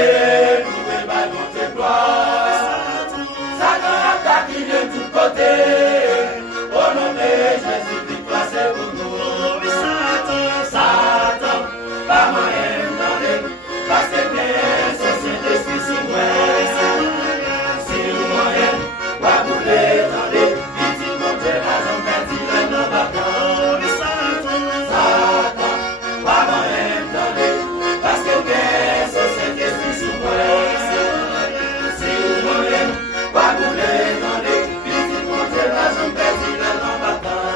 monter, nous va monter gloire. Satan a taquiné de tous côtés. Au nom de Jésus, victoire c'est pour nous. Satan, pas moyen d'entrer, parce que bien, c'est Saint-Esprit sous moi. Si nous moyen, pas bouler d'entrer, vite monter la jambe, dit le nom bâton. Satan, pas moyen d'entrer, parce que bien, c'est Saint-Esprit sous moi. Si nous moyen, pas bouler d'entrer, vite monter la jambe, dit le nom bâton.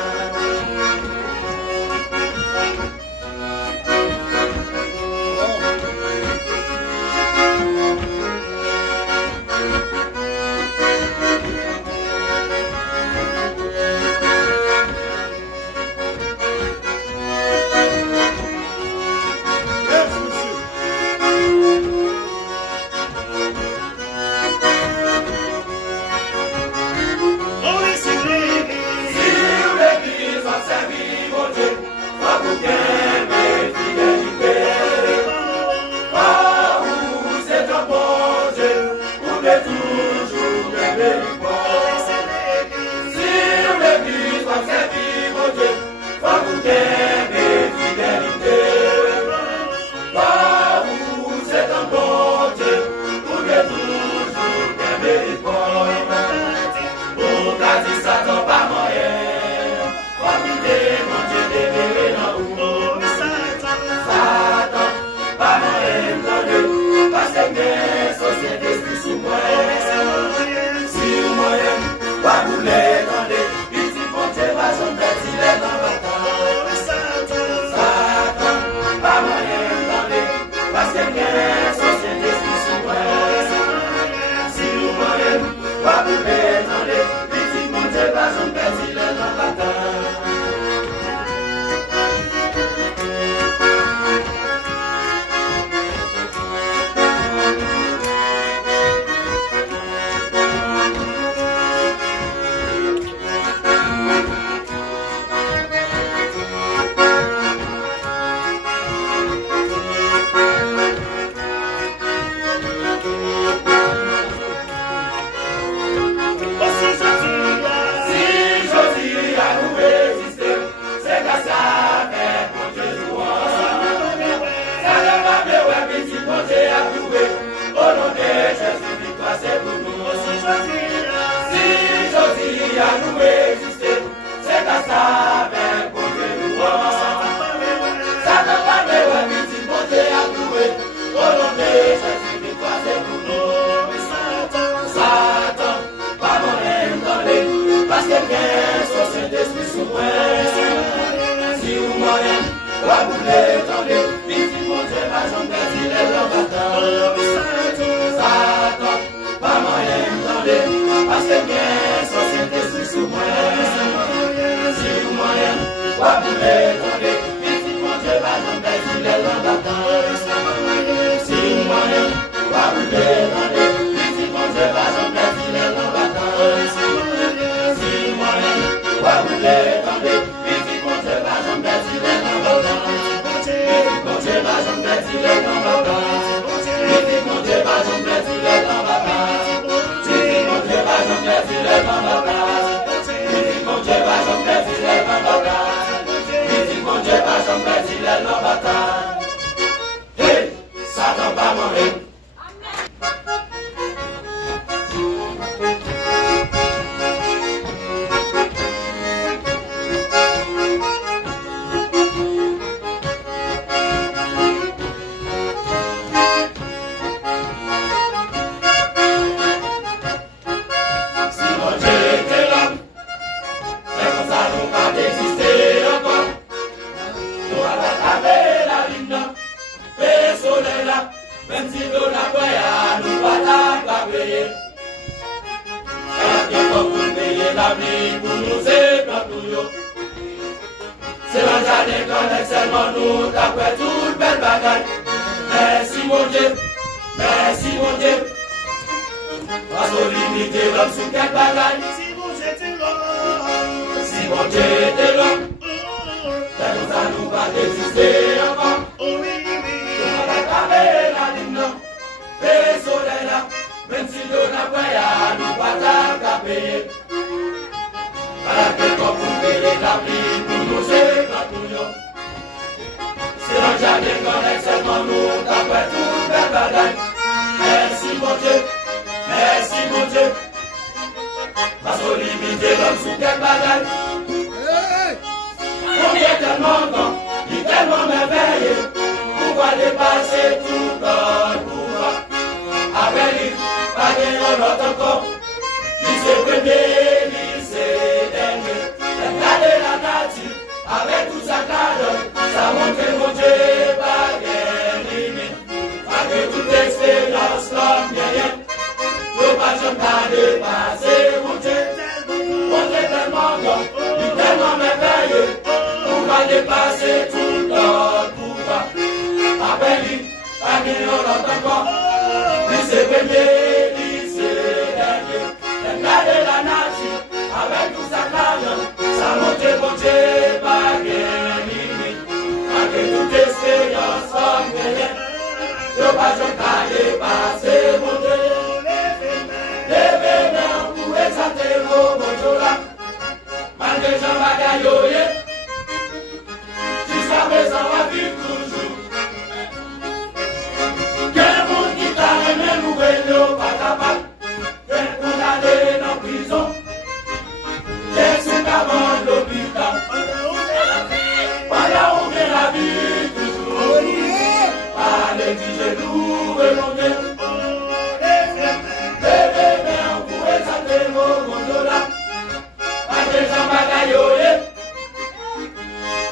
Même si nous n'avons pas nous pas taper. À quel temps pour payer la vie, pour nous c'est gratouillon. C'est dans le jardin qu'on est seulement nous, d'après tout belle bagaille. Merci mon Dieu, merci mon Dieu. Parce qu'on limite l'homme sous quelle bagaille. On est tellement grand, il est tellement merveilleux. Pouvoir dépasser tout notre pouvoir. Avec lui, pas de l'autre encore. Lycée premier, lycée dernier. Regardez la nature, avec tout ça cadre. Ça montre mon Dieu, pas de limite. Avec toute expérience, l'homme vient. Nous pas jamais dépasser mon Dieu. On est tellement grand, il est tellement merveilleux. Pouvoir dépasser tout notre pouvoir. Avec lui, pas de l'autre encore. Lycée premier, lycée dernier. Regardez la nature, avec tout ça cadre. Ça montre mon Dieu, pas de limite. Avec toute expérience, l'homme vient. Nous pas jamais dépasser mon Dieu. Levez-nous pour exalter vos bonjours là. Malgré Jean Bagayoye, jusqu'à présent on va vivre toujours. Quel monde qui t'a aimé nous et nous pas capable. Quel condamné dans prison. Quel sous avant l'hôpital. Pendant où vient la vie toujours. Par les dix genoux et mon Dieu.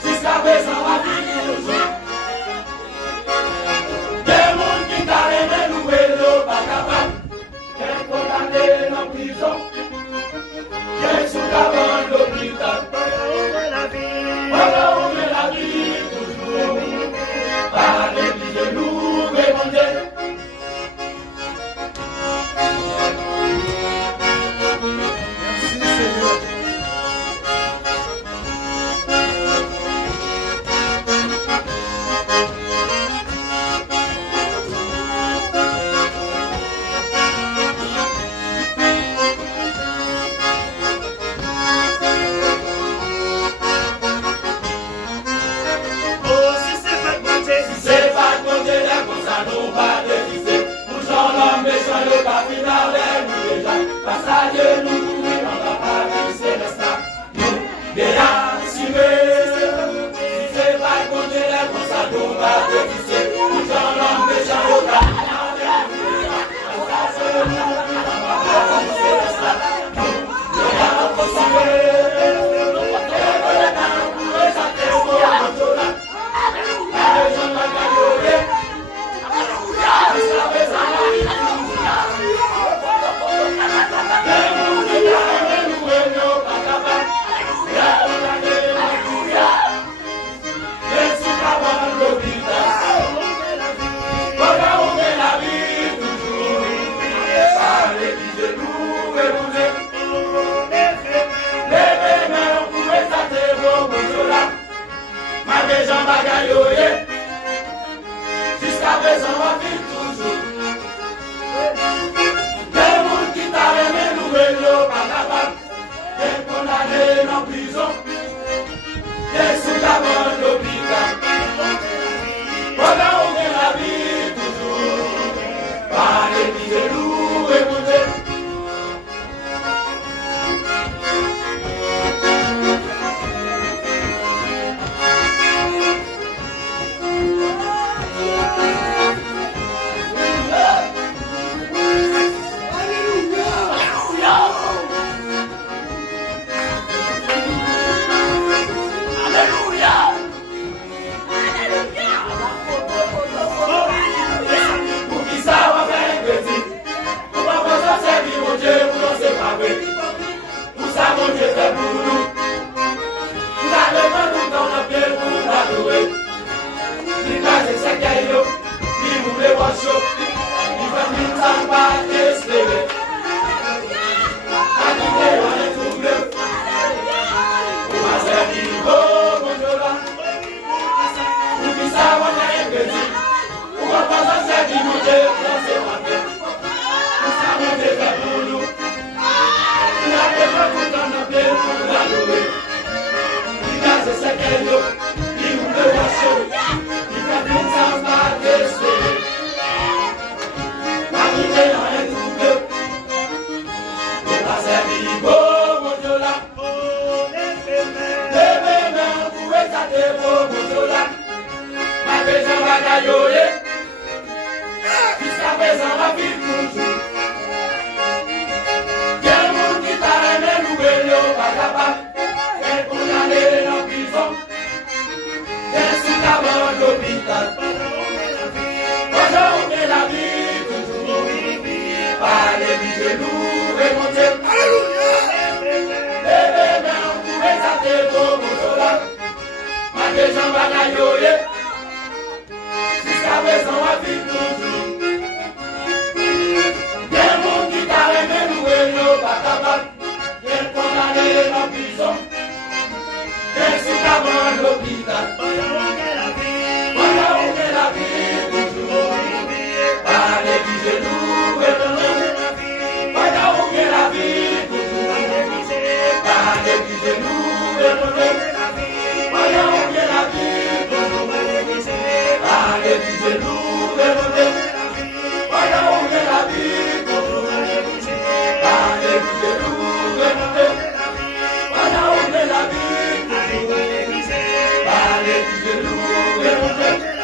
Jusqu'à présent, on va vivre toujours. Des mondes qui t'a aimé, nous et nous pas capables. Quel condamné dans prison. Quel sous avant l'hôpital. Voilà où est la vie toujours. Par les genoux et mon Dieu. présent, la vie toujours. Quel monde qui t'a aimé, loué, l'eau, pas capable. Quel condamné dans la prison. Quel sous la mort d'hôpital. Pendant on fait la vie toujours. Par les genoux remontés. Alléluia. Levez main, on pourrait s'attendre pour mon soldat. Malgré Jean Bagayoye. Jusqu'à présent, on vit toujours. Quel monde qui t'a aimé, loué, l'eau, pas capable. Quel condamné en prison. Quel sous la mort l'hôpital. Pendant on fait la vie toujours. Par les genoux remontés. Pendant on fait la vie toujours. Par les genoux remontés. Pendant on fait la vie toujours. Par les genoux remontés. Pendant on fait la vie toujours. Par les genoux remontés. Pendant on fait la vie toujours. Par les genoux remontés.